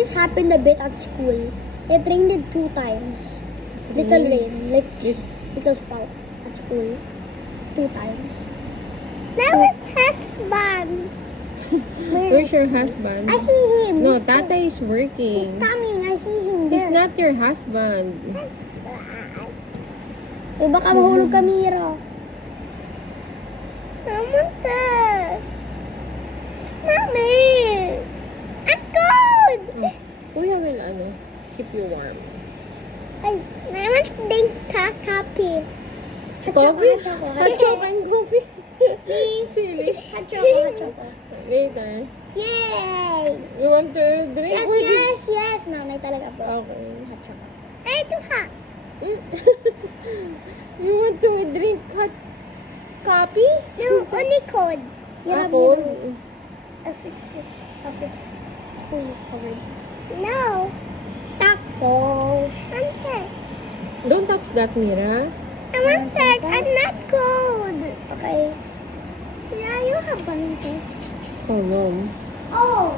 this happened a bit at school. It rained 2 times. Little rain, like little spout at school. 2 times. That was husband. Where's your husband? I see him. No, He's Tata is working. He's coming. I see him there. He's not your husband. Eh, baka mahulog ka, Mira. Namunta. Mami! I'm cold! Oh, Kuya will keep you warm. I want to drink coffee. Coffee? Hot choco. Hot choco and coffee? Please. Silly. Hot choco. Later. Yay! You want to drink? Yes. Nanay talaga po. Okay. Hot choco. Ay, ito ha. You want to drink hot coffee? No, only cold. Cold? A fix. It's fully covered. No. Tacos. Okay. Don't touch that, Mira. I want that. I'm not cold. Okay. Yeah, you have one too. Oh, no. Oh.